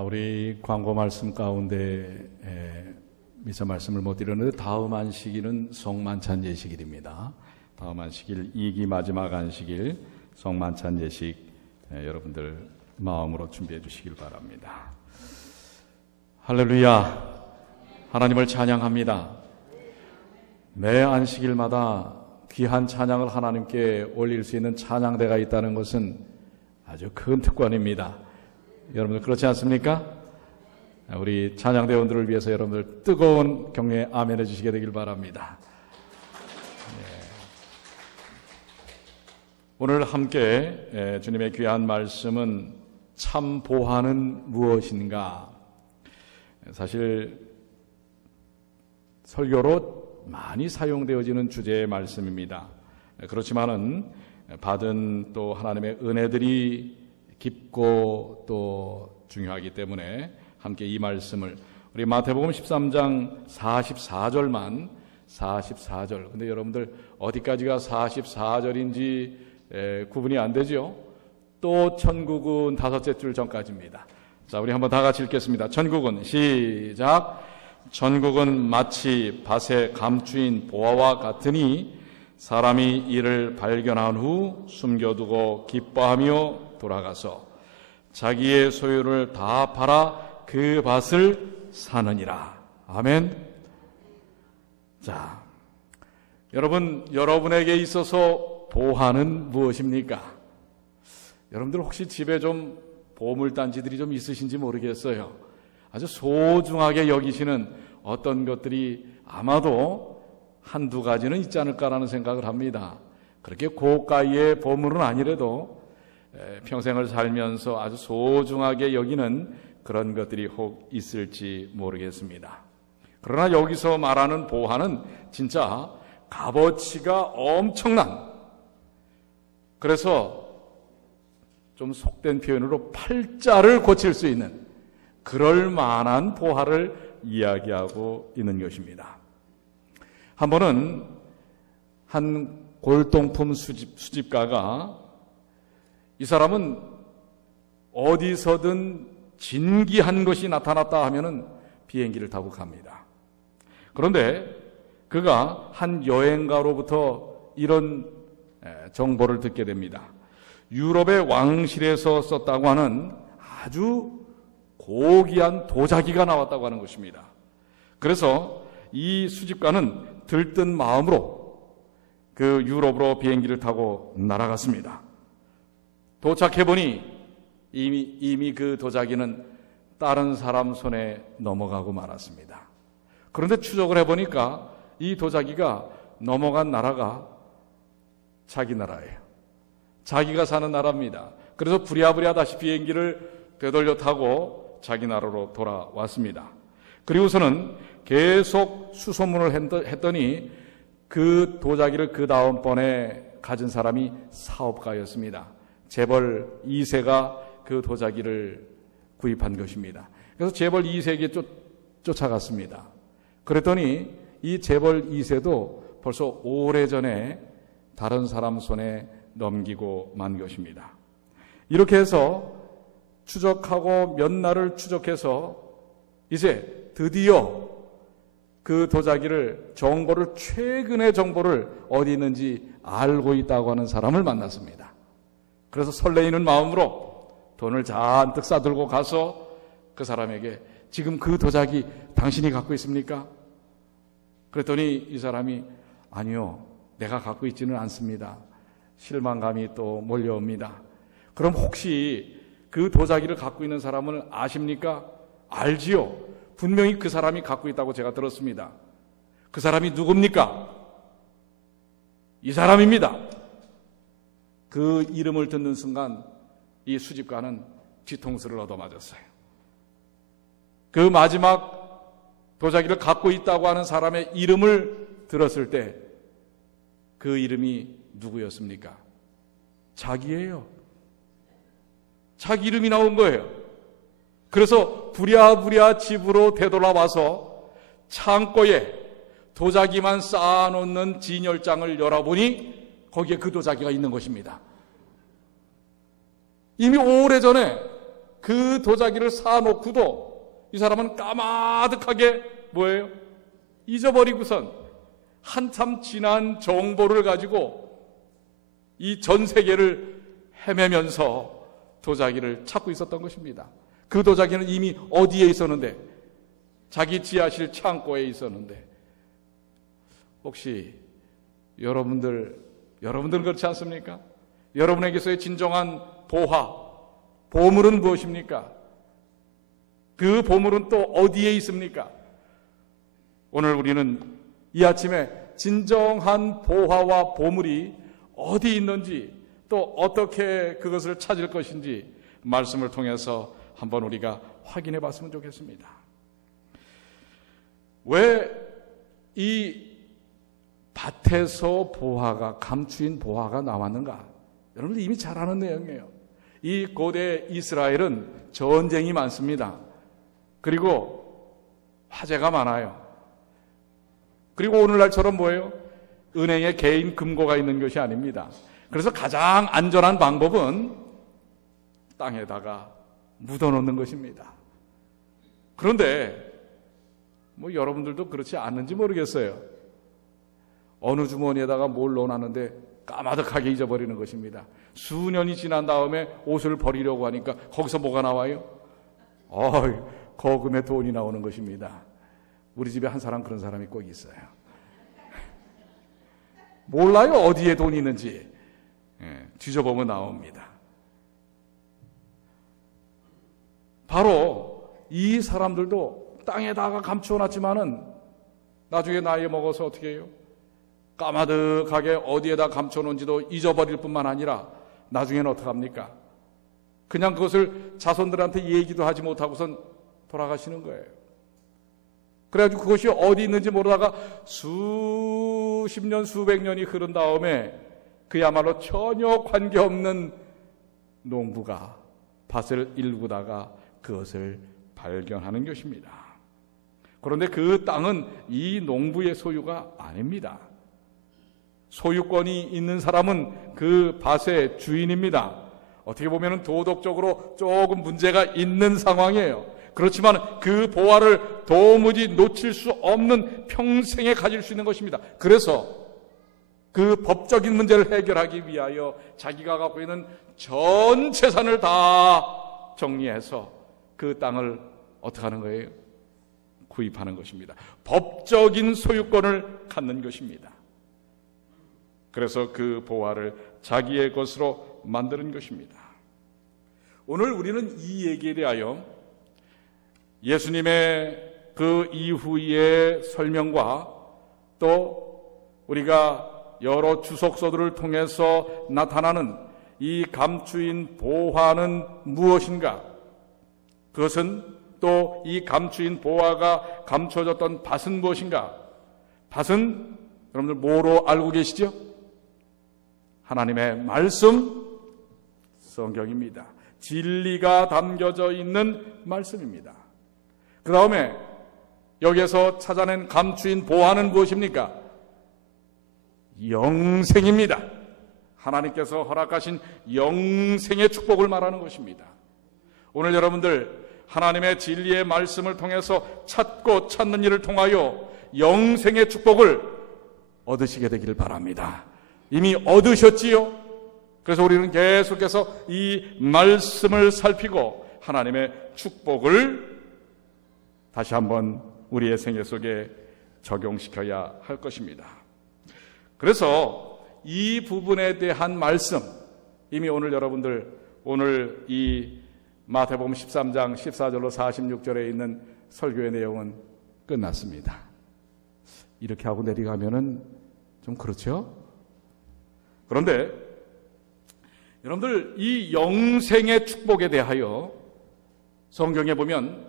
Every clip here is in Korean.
우리 광고 말씀 가운데 미처 말씀을 못 드렸는데 다음 안식일은 성만찬 예식일입니다. 다음 안식일 2기 마지막 안식일 성만찬 예식 여러분들 마음으로 준비해 주시길 바랍니다. 할렐루야, 하나님을 찬양합니다. 매 안식일마다 귀한 찬양을 하나님께 올릴 수 있는 찬양대가 있다는 것은 아주 큰 특권입니다. 여러분들 그렇지 않습니까? 우리 찬양대원들을 위해서 여러분들 뜨거운 격려의 아멘 해주시게 되길 바랍니다. 오늘 함께 주님의 귀한 말씀은 참 보화는 무엇인가? 사실 설교로 많이 사용되어지는 주제의 말씀입니다. 그렇지만은 받은 또 하나님의 은혜들이 깊고 또 중요하기 때문에 함께 이 말씀을 우리 마태복음 13장 44절만 44절. 근데 여러분들 어디까지가 44절인지 구분이 안 되죠? 또 천국은 다섯째 줄 전까지입니다. 자, 우리 한번 다 같이 읽겠습니다. 천국은 시작. 천국은 마치 밭에 감추인 보화와 같으니 사람이 이를 발견한 후 숨겨두고 기뻐하며 돌아가서 자기의 소유를 다 팔아 그 밭을 사느니라. 아멘. 자, 여러분에게 있어서 보화는 무엇입니까? 여러분들 혹시 집에 좀 보물단지들이 좀 있으신지 모르겠어요. 아주 소중하게 여기시는 어떤 것들이 아마도 한두 가지는 있지 않을까라는 생각을 합니다. 그렇게 고가의 보물은 아니래도 평생을 살면서 아주 소중하게 여기는 그런 것들이 혹 있을지 모르겠습니다. 그러나 여기서 말하는 보화는 진짜 값어치가 엄청난, 그래서 좀 속된 표현으로 팔자를 고칠 수 있는 그럴 만한 보화를 이야기하고 있는 것입니다. 한 번은 한 골동품 수집가가, 이 사람은 어디서든 진귀한 것이 나타났다 하면은 비행기를 타고 갑니다. 그런데 그가 한 여행가로부터 이런 정보를 듣게 됩니다. 유럽의 왕실에서 썼다고 하는 아주 고귀한 도자기가 나왔다고 하는 것입니다. 그래서 이 수집가는 들뜬 마음으로 그 유럽으로 비행기를 타고 날아갔습니다. 도착해보니 이미 그 도자기는 다른 사람 손에 넘어가고 말았습니다. 그런데 추적을 해보니까 이 도자기가 넘어간 나라가 자기 나라예요. 자기가 사는 나라입니다. 그래서 부랴부랴 다시 비행기를 되돌려 타고 자기 나라로 돌아왔습니다. 그리고서는 계속 수소문을 했더니 그 도자기를 그 다음번에 가진 사람이 사업가였습니다. 재벌 2세가 그 도자기를 구입한 것입니다. 그래서 재벌 2세에게 쫓아갔습니다. 그랬더니 이 재벌 2세도 벌써 오래전에 다른 사람 손에 넘기고 만 것입니다. 이렇게 해서 추적하고 몇 날을 추적해서 이제 드디어 그 도자기를 최근의 정보를 어디 있는지 알고 있다고 하는 사람을 만났습니다. 그래서 설레이는 마음으로 돈을 잔뜩 싸들고 가서 그 사람에게 지금 그 도자기 당신이 갖고 있습니까? 그랬더니 이 사람이 아니요, 내가 갖고 있지는 않습니다. 실망감이 또 몰려옵니다. 그럼 혹시 그 도자기를 갖고 있는 사람은 아십니까? 알지요. 분명히 그 사람이 갖고 있다고 제가 들었습니다. 그 사람이 누굽니까? 이 사람입니다. 그 이름을 듣는 순간 이 수집가는 뒤통수를 얻어맞았어요. 그 마지막 도자기를 갖고 있다고 하는 사람의 이름을 들었을 때 그 이름이 누구였습니까? 자기예요. 자기 이름이 나온 거예요. 그래서 부랴부랴 집으로 되돌아와서 창고에 도자기만 쌓아놓는 진열장을 열어보니 거기에 그 도자기가 있는 것입니다. 이미 오래전에 그 도자기를 사놓고도 이 사람은 까마득하게 뭐예요? 잊어버리고선 한참 지난 정보를 가지고 이 전 세계를 헤매면서 도자기를 찾고 있었던 것입니다. 그 도자기는 이미 어디에 있었는데? 자기 지하실 창고에 있었는데, 혹시 여러분들은 그렇지 않습니까? 여러분에게서의 진정한 보물은 무엇입니까? 그 보물은 또 어디에 있습니까? 오늘 우리는 이 아침에 진정한 보화와 보물이 어디 있는지, 또 어떻게 그것을 찾을 것인지 말씀을 통해서 한번 우리가 확인해 봤으면 좋겠습니다. 왜 이 밭에서 감추인 보화가 나왔는가? 여러분들 이미 잘 아는 내용이에요. 이 고대 이스라엘은 전쟁이 많습니다. 그리고 화재가 많아요. 그리고 오늘날처럼 뭐예요? 은행에 개인 금고가 있는 것이 아닙니다. 그래서 가장 안전한 방법은 땅에다가 묻어놓는 것입니다. 그런데 여러분들도 그렇지 않는지 모르겠어요. 어느 주머니에다가 뭘 넣어놨는데 까마득하게 잊어버리는 것입니다. 수년이 지난 다음에 옷을 버리려고 하니까 거기서 뭐가 나와요? 거금의 돈이 나오는 것입니다. 우리 집에 한 사람 그런 사람이 꼭 있어요. 몰라요, 어디에 돈이 있는지. 뒤져보면 나옵니다. 바로 이 사람들도 땅에다가 감추어놨지만은 나중에 나이 먹어서 어떻게 해요? 까마득하게 어디에다 감춰놓은지도 잊어버릴 뿐만 아니라 나중에는 어떡합니까? 그냥 그것을 자손들한테 얘기도 하지 못하고선 돌아가시는 거예요. 그래가지고 그것이 어디 있는지 모르다가 수십 년, 수백 년이 흐른 다음에 그야말로 전혀 관계없는 농부가 밭을 일구다가 그것을 발견하는 것입니다. 그런데 그 땅은 이 농부의 소유가 아닙니다. 소유권이 있는 사람은 그 밭의 주인입니다. 어떻게 보면 도덕적으로 조금 문제가 있는 상황이에요. 그렇지만 그 보화를 도무지 놓칠 수 없는 평생에 가질 수 있는 것입니다. 그래서 그 법적인 문제를 해결하기 위하여 자기가 갖고 있는 전 재산을 다 정리해서 그 땅을 어떻게 하는 거예요? 구입하는 것입니다. 법적인 소유권을 갖는 것입니다. 그래서 그 보화를 자기의 것으로 만드는 것입니다. 오늘 우리는 이 얘기에 대하여 예수님의 그 이후의 설명과 또 우리가 여러 주석서들을 통해서 나타나는 이 감추인 보화는 무엇인가? 그것은 또 이 감추인 보화가 감춰졌던 밭은 무엇인가? 밭은 여러분들 뭐로 알고 계시죠? 하나님의 말씀, 성경입니다. 진리가 담겨져 있는 말씀입니다. 그 다음에 여기에서 찾아낸 감추인 보화는 무엇입니까? 영생입니다. 하나님께서 허락하신 영생의 축복을 말하는 것입니다. 오늘 여러분들 하나님의 진리의 말씀을 통해서 찾고 찾는 일을 통하여 영생의 축복을 얻으시게 되기를 바랍니다. 이미 얻으셨지요? 그래서 우리는 계속해서 이 말씀을 살피고 하나님의 축복을 다시 한번 우리의 생애 속에 적용시켜야 할 것입니다. 그래서 이 부분에 대한 말씀, 이미 오늘 여러분들 오늘 이 마태복음 13장 14절로 46절에 있는 설교의 내용은 끝났습니다. 이렇게 하고 내려가면은 좀 그렇죠? 그런데 여러분들 이 영생의 축복에 대하여 성경에 보면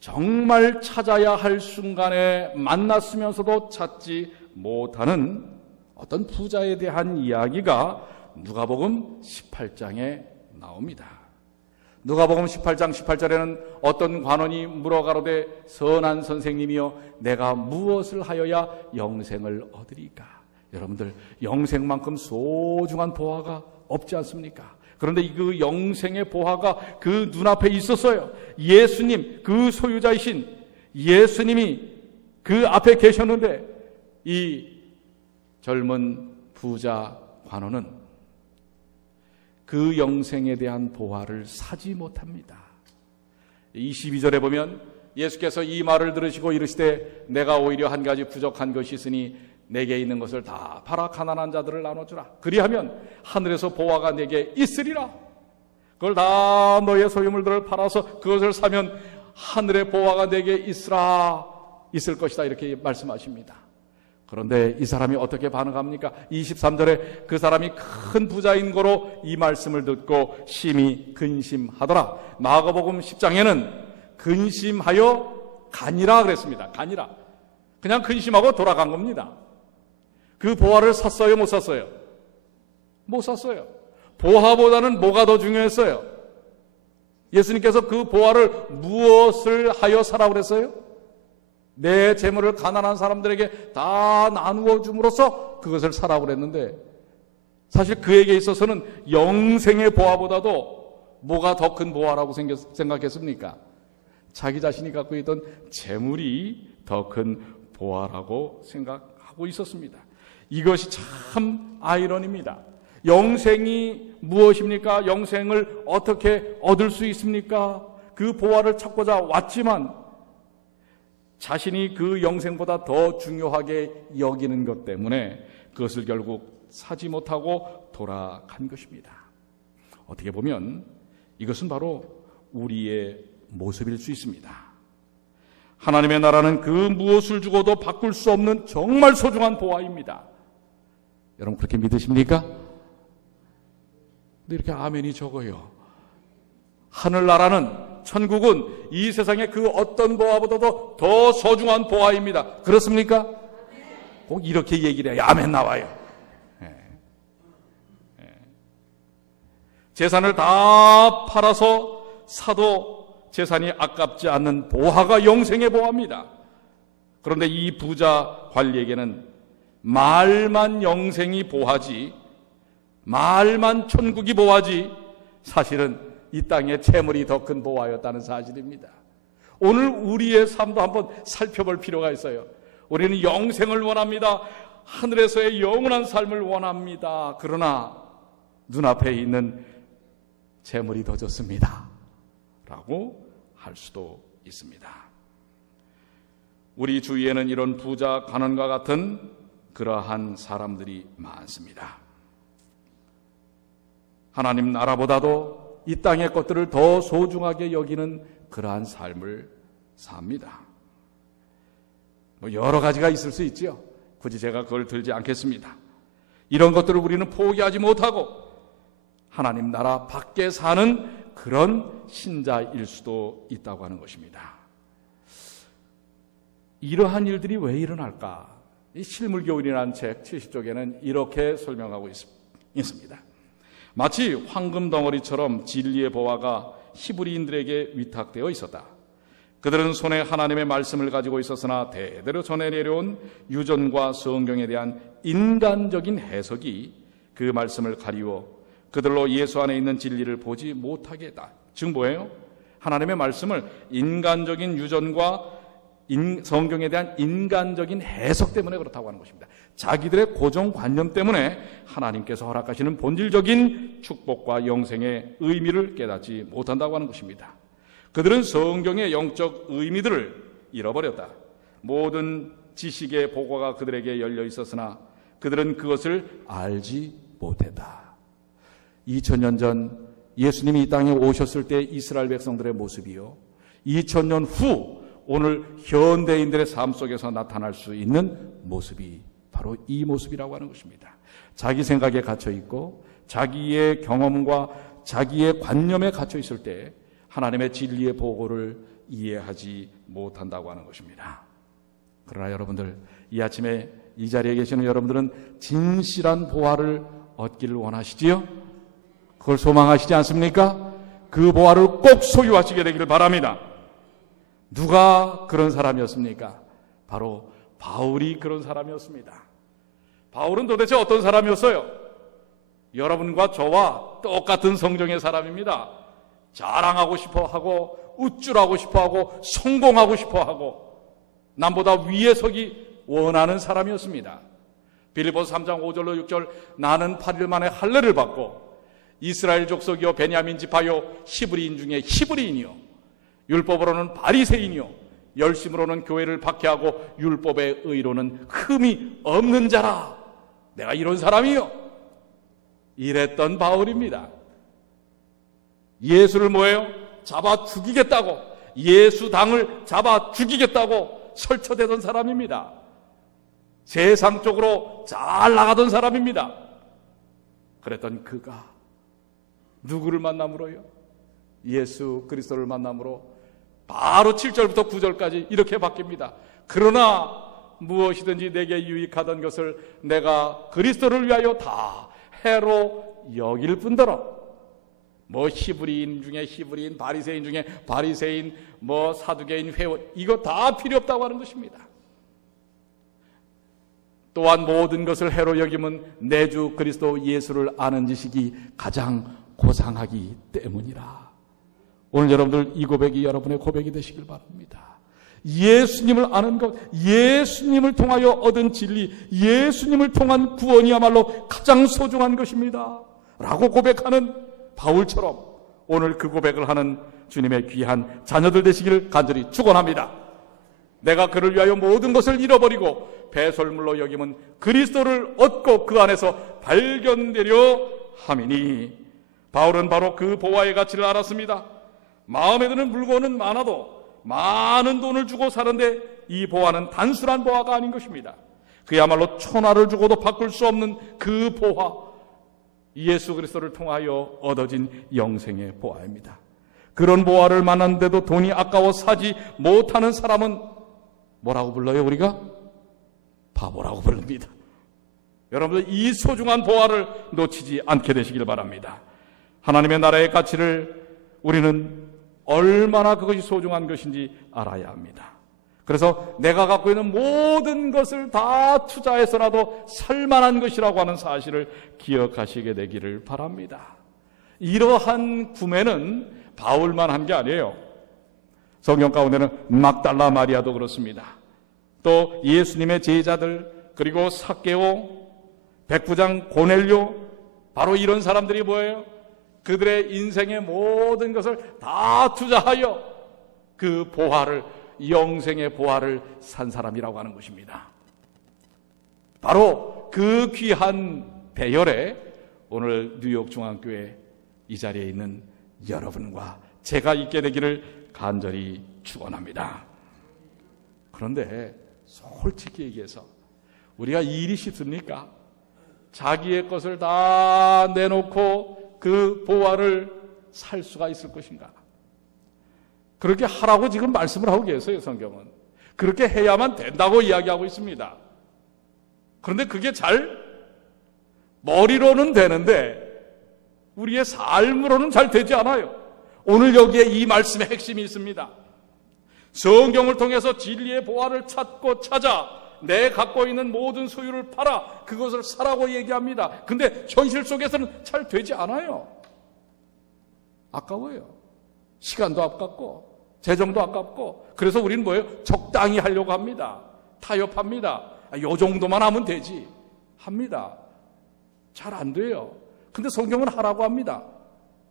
정말 찾아야 할 순간에 만났으면서도 찾지 못하는 어떤 부자에 대한 이야기가 누가복음 18장에 나옵니다. 누가복음 18장 18절에는 어떤 관원이 물어가로되 선한 선생님이여 내가 무엇을 하여야 영생을 얻으리까? 여러분들 영생만큼 소중한 보화가 없지 않습니까? 그런데 그 영생의 보화가 그 눈앞에 있었어요. 예수님, 그 소유자이신 예수님이 그 앞에 계셨는데 이 젊은 부자 관원은 그 영생에 대한 보화를 사지 못합니다. 22절에 보면 예수께서 이 말을 들으시고 이르시되 내가 오히려 한 가지 부족한 것이 있으니 내게 있는 것을 다 팔아 가난한 자들을 나눠주라. 그리하면 하늘에서 보화가 내게 있으리라. 그걸 다 너의 소유물들을 팔아서 그것을 사면 하늘의 보화가 내게 있을 것이다. 이렇게 말씀하십니다. 그런데 이 사람이 어떻게 반응합니까? 23절에 그 사람이 큰 부자인 거로 이 말씀을 듣고 심히 근심하더라. 마가복음 10장에는 근심하여 가니라 그랬습니다. 가니라. 그냥 근심하고 돌아간 겁니다. 그 보화를 샀어요? 못 샀어요? 못 샀어요. 보화보다는 뭐가 더 중요했어요? 예수님께서 그 보화를 무엇을 하여 사라고 그랬어요? 내 재물을 가난한 사람들에게 다 나누어 줌으로써 그것을 사라고 그랬는데 사실 그에게 있어서는 영생의 보화보다도 뭐가 더 큰 보화라고 생각했습니까? 자기 자신이 갖고 있던 재물이 더 큰 보화라고 생각하고 있었습니다. 이것이 참 아이러니입니다. 영생이 무엇입니까? 영생을 어떻게 얻을 수 있습니까? 그 보화를 찾고자 왔지만 자신이 그 영생보다 더 중요하게 여기는 것 때문에 그것을 결국 사지 못하고 돌아간 것입니다. 어떻게 보면 이것은 바로 우리의 모습일 수 있습니다. 하나님의 나라는 그 무엇을 주고도 바꿀 수 없는 정말 소중한 보화입니다. 여러분 그렇게 믿으십니까? 근데 이렇게 아멘이 적어요. 하늘나라는 천국은 이 세상의 그 어떤 보화보다도 더 소중한 보화입니다. 그렇습니까? 꼭 이렇게 얘기를 해야 아멘 나와요. 재산을 다 팔아서 사도 재산이 아깝지 않는 보화가 영생의 보화입니다. 그런데 이 부자 관리에게는 말만 영생이 보화지, 말만 천국이 보화지, 사실은 이 땅의 재물이 더 큰 보화였다는 사실입니다. 오늘 우리의 삶도 한번 살펴볼 필요가 있어요. 우리는 영생을 원합니다. 하늘에서의 영원한 삶을 원합니다. 그러나 눈앞에 있는 재물이 더 좋습니다. 라고 할 수도 있습니다. 우리 주위에는 이런 부자 간원과 같은 그러한 사람들이 많습니다. 하나님 나라보다도 이 땅의 것들을 더 소중하게 여기는 그러한 삶을 삽니다. 여러 가지가 있을 수 있죠. 굳이 제가 그걸 들지 않겠습니다. 이런 것들을 우리는 포기하지 못하고 하나님 나라 밖에 사는 그런 신자일 수도 있다고 하는 것입니다. 이러한 일들이 왜 일어날까? 이 실물교훈이라는 책 70쪽에는 이렇게 설명하고 있습니다. 마치 황금 덩어리처럼 진리의 보화가 히브리인들에게 위탁되어 있었다. 그들은 손에 하나님의 말씀을 가지고 있었으나 대대로 전해 내려온 유전과 성경에 대한 인간적인 해석이 그 말씀을 가리워 그들로 예수 안에 있는 진리를 보지 못하게 했다. 즉 뭐예요? 하나님의 말씀을 인간적인 유전과 성경에 대한 인간적인 해석 때문에 그렇다고 하는 것입니다. 자기들의 고정관념 때문에 하나님께서 허락하시는 본질적인 축복과 영생의 의미를 깨닫지 못한다고 하는 것입니다. 그들은 성경의 영적 의미들을 잃어버렸다. 모든 지식의 보고가 그들에게 열려 있었으나 그들은 그것을 알지 못했다. 2000년 전 예수님이 이 땅에 오셨을 때 이스라엘 백성들의 모습이요, 2000년 후 오늘 현대인들의 삶 속에서 나타날 수 있는 모습이 바로 이 모습이라고 하는 것입니다. 자기 생각에 갇혀 있고 자기의 경험과 자기의 관념에 갇혀 있을 때 하나님의 진리의 보고를 이해하지 못한다고 하는 것입니다. 그러나 여러분들, 이 아침에 이 자리에 계시는 여러분들은 진실한 보화를 얻기를 원하시지요? 그걸 소망하시지 않습니까? 그 보화를 꼭 소유하시게 되기를 바랍니다. 누가 그런 사람이었습니까? 바로 바울이 그런 사람이었습니다. 바울은 도대체 어떤 사람이었어요? 여러분과 저와 똑같은 성정의 사람입니다. 자랑하고 싶어 하고, 우쭐하고 싶어 하고, 성공하고 싶어 하고, 남보다 위에 서기 원하는 사람이었습니다. 빌립보서 3장 5절로 6절, 나는 8일 만에 할례를 받고 이스라엘 족속이요 베냐민 지파요 히브리인 중에 히브리인이요 율법으로는 바리새인이요 열심으로는 교회를 박해하고 율법의 의로는 흠이 없는 자라. 내가 이런 사람이요. 이랬던 바울입니다. 예수를 뭐예요? 잡아 죽이겠다고, 예수 당을 잡아 죽이겠다고 설쳐대던 사람입니다. 세상적으로 잘 나가던 사람입니다. 그랬던 그가 누구를 만남으로요? 예수 그리스도를 만남으로 바로 7절부터 9절까지 이렇게 바뀝니다. 그러나 무엇이든지 내게 유익하던 것을 내가 그리스도를 위하여 다 해로 여길 뿐더러, 뭐 히브리인 중에 히브리인, 바리새인 중에 바리새인, 뭐 사두개인, 회원, 이거 다 필요 없다고 하는 것입니다. 또한 모든 것을 해로 여김은 내 주 그리스도 예수를 아는 지식이 가장 고상하기 때문이라. 오늘 여러분들 이 고백이 여러분의 고백이 되시길 바랍니다. 예수님을 아는 것, 예수님을 통하여 얻은 진리, 예수님을 통한 구원이야말로 가장 소중한 것입니다 라고 고백하는 바울처럼 오늘 그 고백을 하는 주님의 귀한 자녀들 되시기를 간절히 축원합니다. 내가 그를 위하여 모든 것을 잃어버리고 배설물로 여김은 그리스도를 얻고 그 안에서 발견되려 함이니. 바울은 바로 그 보화의 가치를 알았습니다. 마음에 드는 물건은 많아도 많은 돈을 주고 사는데 이 보화는 단순한 보화가 아닌 것입니다. 그야말로 천하를 주고도 바꿀 수 없는 그 보화, 예수 그리스도를 통하여 얻어진 영생의 보화입니다. 그런 보화를 만났는데도 돈이 아까워 사지 못하는 사람은 뭐라고 불러요? 우리가 바보라고 부릅니다. 여러분들 이 소중한 보화를 놓치지 않게 되시길 바랍니다. 하나님의 나라의 가치를 우리는 얼마나 그것이 소중한 것인지 알아야 합니다. 그래서 내가 갖고 있는 모든 것을 다 투자해서라도 살만한 것이라고 하는 사실을 기억하시게 되기를 바랍니다. 이러한 구매는 바울만 한 게 아니에요. 성경 가운데는 막달라 마리아도 그렇습니다. 또 예수님의 제자들, 그리고 삭개오, 백부장 고넬료, 바로 이런 사람들이 뭐예요? 그들의 인생의 모든 것을 다 투자하여 그 보화를, 영생의 보화를 산 사람이라고 하는 것입니다. 바로 그 귀한 대열에 오늘 뉴욕 중앙교회 이 자리에 있는 여러분과 제가 있게 되기를 간절히 축원합니다. 그런데 솔직히 얘기해서 우리가 일이 쉽습니까? 자기의 것을 다 내놓고 그 보화를 살 수가 있을 것인가? 그렇게 하라고 지금 말씀을 하고 계세요. 성경은 그렇게 해야만 된다고 이야기하고 있습니다. 그런데 그게 잘 머리로는 되는데 우리의 삶으로는 잘 되지 않아요. 오늘 여기에 이 말씀의 핵심이 있습니다. 성경을 통해서 진리의 보화를 찾고 찾아 내 갖고 있는 모든 소유를 팔아 그것을 사라고 얘기합니다. 근데 현실 속에서는 잘 되지 않아요. 아까워요. 시간도 아깝고 재정도 아깝고. 그래서 우리는 뭐예요? 적당히 하려고 합니다. 타협합니다. 요 정도만 하면 되지 합니다. 잘 안 돼요. 근데 성경은 하라고 합니다.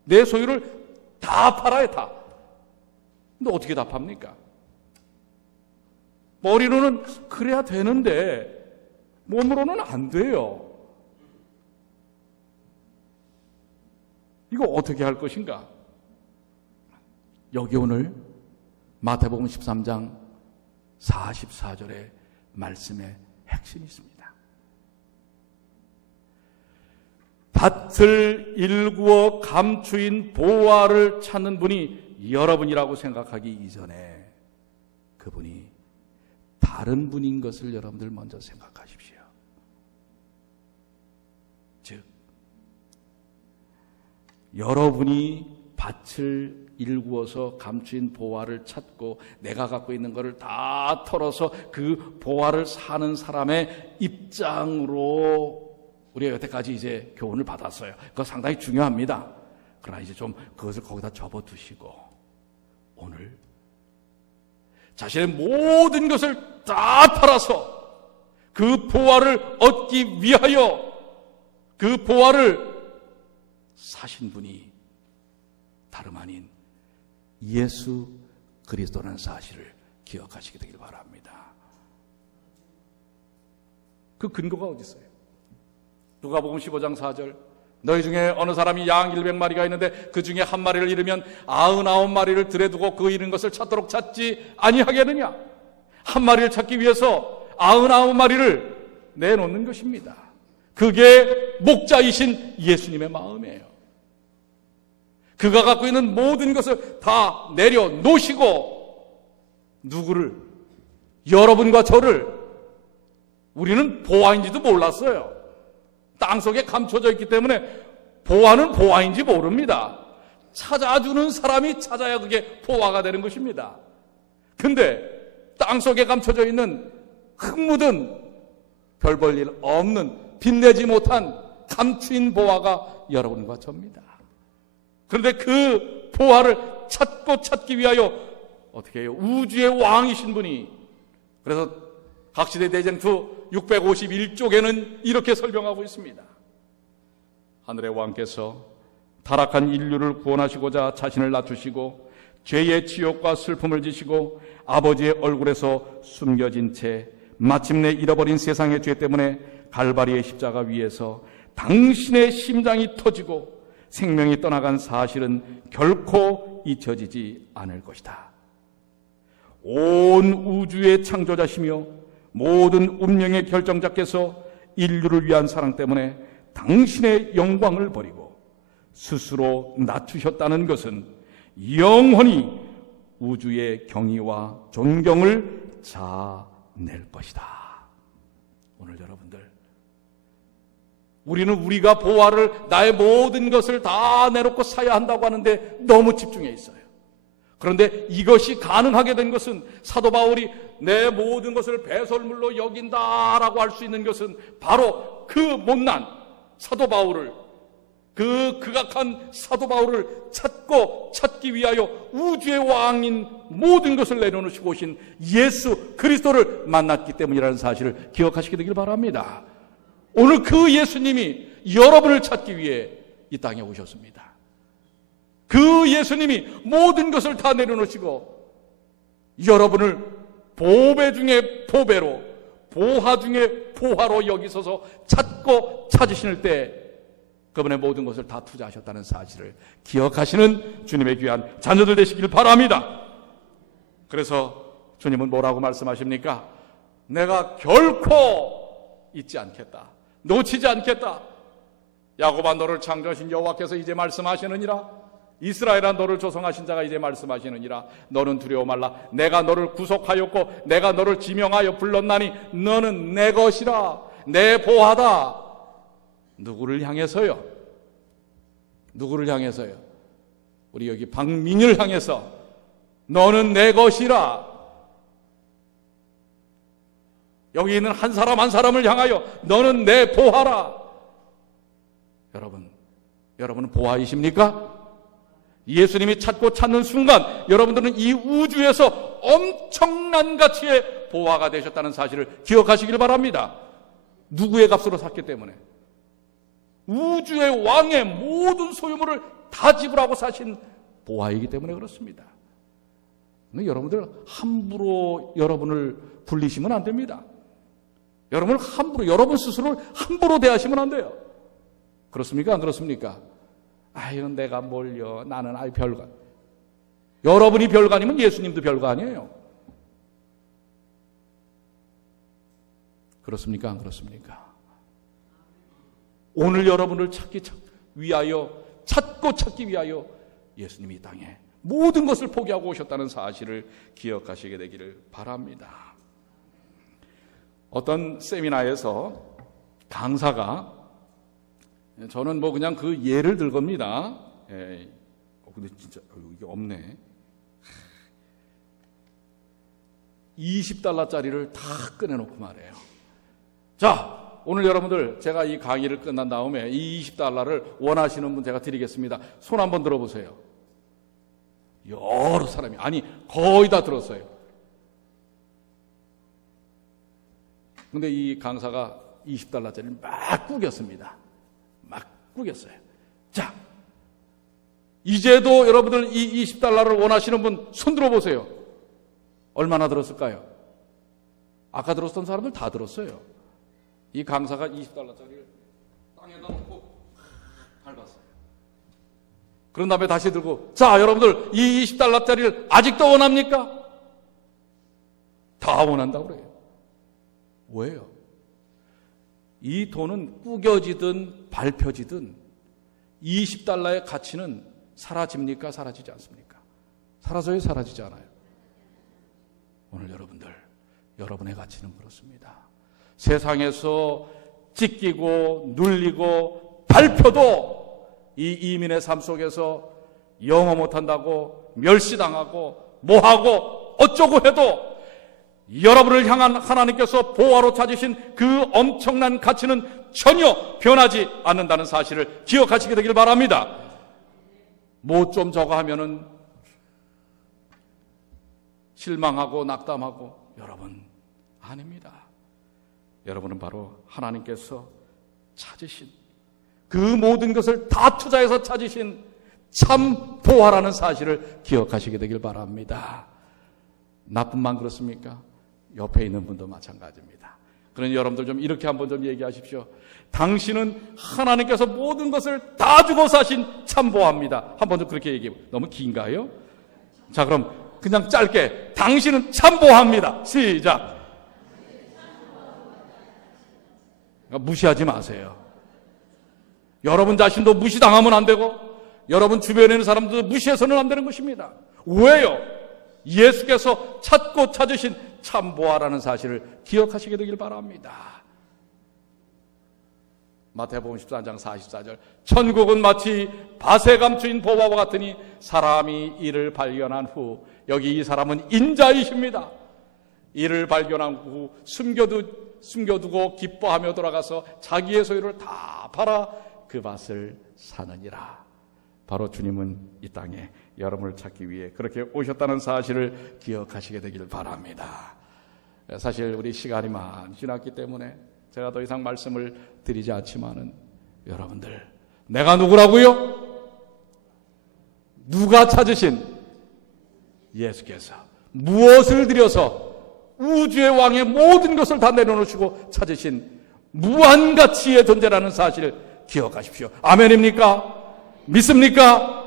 내 소유를 다 팔아야 다. 근데 어떻게 다 팝니까? 머리로는 그래야 되는데 몸으로는 안 돼요. 이거 어떻게 할 것인가? 여기 오늘 마태복음 13장 44절의 말씀에 핵심이 있습니다. 밭을 일구어 감추인 보화를 찾는 분이 여러분이라고 생각하기 이전에 그분이 다른 분인 것을 여러분들 먼저 생각하십시오. 즉, 여러분이 밭을 일구어서 감추인 보화를 찾고 내가 갖고 있는 것을 다 털어서 그 보화를 사는 사람의 입장으로 우리가 여태까지 이제 교훈을 받았어요. 그거 상당히 중요합니다. 그러나 이제 좀 그것을 거기다 접어두시고 오늘 자신의 모든 것을 다 팔아서 그 보화를 얻기 위하여 그 보화를 사신 분이 다름 아닌 예수 그리스도라는 사실을 기억하시게 되길 바랍니다. 그 근거가 어디 있어요? 누가복음 15장 4절 너희 중에 어느 사람이 양 100마리가 있는데 그 중에 한 마리를 잃으면 99마리를 들에 두고 그 잃은 것을 찾도록 찾지 아니하겠느냐? 한 마리를 찾기 위해서 99마리를 내놓는 것입니다. 그게 목자이신 예수님의 마음이에요. 그가 갖고 있는 모든 것을 다 내려놓으시고 누구를? 여러분과 저를 우리는 보화인지도 몰랐어요. 땅속에 감춰져 있기 때문에 보화는 보화인지 모릅니다. 찾아주는 사람이 찾아야 그게 보화가 되는 것입니다. 근데 땅속에 감춰져 있는 흙 묻은 별 볼 일 없는 빛내지 못한 감추인 보화가 여러분과 저입니다. 그런데 그 보화를 찾기 위하여 어떻게 해요? 우주의 왕이신 분이, 그래서 각시대 대쟁투 651쪽에는 이렇게 설명하고 있습니다. 하늘의 왕께서 타락한 인류를 구원하시고자 자신을 낮추시고 죄의 지옥과 슬픔을 지시고 아버지의 얼굴에서 숨겨진 채 마침내 잃어버린 세상의 죄 때문에 갈바리의 십자가 위에서 당신의 심장이 터지고 생명이 떠나간 사실은 결코 잊혀지지 않을 것이다. 온 우주의 창조자시며 모든 운명의 결정자께서 인류를 위한 사랑 때문에 당신의 영광을 버리고 스스로 낮추셨다는 것은 영원히 우주의 경의와 존경을 자아낼 것이다. 오늘 여러분들, 우리는 우리가 보화를, 나의 모든 것을 다 내놓고 사야 한다고 하는데 너무 집중해 있어요. 그런데 이것이 가능하게 된 것은, 사도 바울이 내 모든 것을 배설물로 여긴다라고 할 수 있는 것은 바로 그 못난 사도 바울을, 그 극악한 사도 바울을 찾기 위하여 우주의 왕인 모든 것을 내려놓으시고 오신 예수 그리스도를 만났기 때문이라는 사실을 기억하시게 되길 바랍니다. 오늘 그 예수님이 여러분을 찾기 위해 이 땅에 오셨습니다. 그 예수님이 모든 것을 다 내려놓으시고 여러분을 보배 중에 보배로, 보화 중에 보화로 여기서서 찾으실 때 그분의 모든 것을 다 투자하셨다는 사실을 기억하시는 주님의 귀한 자녀들 되시길 바랍니다. 그래서 주님은 뭐라고 말씀하십니까? 내가 결코 잊지 않겠다, 놓치지 않겠다. 야곱아, 너를 창조하신 여호와께서 이제 말씀하시느니라. 이스라엘아, 너를 조성하신 자가 이제 말씀하시느니라. 너는 두려워 말라. 내가 너를 구속하였고 내가 너를 지명하여 불렀나니 너는 내 것이라, 내 보화다. 누구를 향해서요? 누구를 향해서요? 우리 여기 박민율 향해서 너는 내 것이라. 여기 있는 한 사람 한 사람을 향하여 너는 내 보화라. 여러분은 보화이십니까? 예수님이 찾는 순간 여러분들은 이 우주에서 엄청난 가치의 보화가 되셨다는 사실을 기억하시길 바랍니다. 누구의 값으로 샀기 때문에? 우주의 왕의 모든 소유물을 다 지불하고 사신 보화이기 때문에 그렇습니다. 여러분들 함부로 여러분을 불리시면 안 됩니다. 여러분을 함부로, 여러분 스스로를 함부로 대하시면 안 돼요. 그렇습니까? 안 그렇습니까? 아유, 내가 뭘요? 나는 아유 별거. 여러분이 별거 아니면 예수님도 별거 아니에요. 그렇습니까? 안 그렇습니까? 오늘 여러분을 찾기 위하여 예수님이 이 땅에 모든 것을 포기하고 오셨다는 사실을 기억하시게 되기를 바랍니다. 어떤 세미나에서 강사가, 저는 뭐 그냥 그 예를 들 겁니다. 근데 진짜 이게 없네. 20달러짜리를 다 꺼내놓고 말해요. 자, 오늘 여러분들 제가 이 강의를 끝난 다음에 이 20달러를 원하시는 분 제가 드리겠습니다. 손 한번 들어보세요. 여러 사람이, 아니 거의 다 들었어요. 근데 이 강사가 20달러짜리를 막 구겼습니다. 막 구겼어요. 자, 이제도 여러분들 이 20달러를 원하시는 분 손 들어보세요. 얼마나 들었을까요? 아까 들었던 사람들 다 들었어요. 이 강사가 20달러짜리를 땅에다 놓고 밟았어요. 그런 다음에 다시 들고, 자, 여러분들 이 20달러짜리를 아직도 원합니까? 다 원한다고 그래요. 왜요? 이 돈은 꾸겨지든 밟혀지든 20달러의 가치는 사라집니까? 사라지지 않습니까? 사라져요? 사라지지 않아요? 오늘 여러분들, 여러분의 가치는 그렇습니다. 세상에서 찢기고 눌리고 밟혀도 이 이민의 삶 속에서 영어 못한다고 멸시당하고 뭐하고 어쩌고 해도 여러분을 향한 하나님께서 보화로 찾으신 그 엄청난 가치는 전혀 변하지 않는다는 사실을 기억하시게 되길 바랍니다. 뭐 좀 저거 하면은 실망하고 낙담하고, 여러분 아닙니다. 여러분은 바로 하나님께서 찾으신 그 모든 것을 다 투자해서 찾으신 참 보화라는 사실을 기억하시게 되길 바랍니다. 나뿐만 그렇습니까? 옆에 있는 분도 마찬가지입니다. 그러니 여러분들 좀 이렇게 한번 좀 얘기하십시오. 당신은 하나님께서 모든 것을 다 주고 사신 참 보화입니다. 한번 좀 그렇게 얘기해요. 너무 긴가요? 자, 그럼 그냥 짧게, 당신은 참 보화입니다. 시작. 무시하지 마세요. 여러분 자신도 무시당하면 안 되고 여러분 주변에 있는 사람들도 무시해서는 안 되는 것입니다. 왜요? 예수께서 찾고 찾으신 참 보화라는 사실을 기억하시게 되길 바랍니다. 마태복음 14장 44절, 천국은 마치 밭에 감추인 보화와 같으니 사람이 이를 발견한 후, 여기 이 사람은 인자이십니다. 이를 발견한 후 숨겨두고 기뻐하며 돌아가서 자기의 소유를 다 팔아 그 밭을 사느니라. 바로 주님은 이 땅에 여러분을 찾기 위해 그렇게 오셨다는 사실을 기억하시게 되길 바랍니다. 사실 우리 시간이 많이 지났기 때문에 제가 더 이상 말씀을 드리지 않지만은, 여러분들, 내가 누구라고요? 누가 찾으신 예수께서 무엇을 들여서 우주의 왕의 모든 것을 다 내려놓으시고 찾으신 무한 가치의 존재라는 사실을 기억하십시오. 아멘입니까? 믿습니까?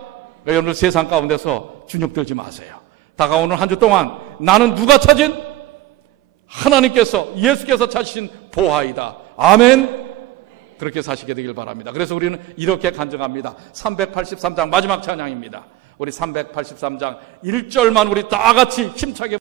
여러분들 세상 가운데서 주눅들지 마세요. 다가오는 한 주 동안 나는 누가 찾은? 하나님께서, 예수께서 찾으신 보화이다. 아멘. 그렇게 사시게 되길 바랍니다. 그래서 우리는 이렇게 간증합니다. 383장 마지막 찬양입니다. 우리 383장 1절만 우리 다 같이 힘차게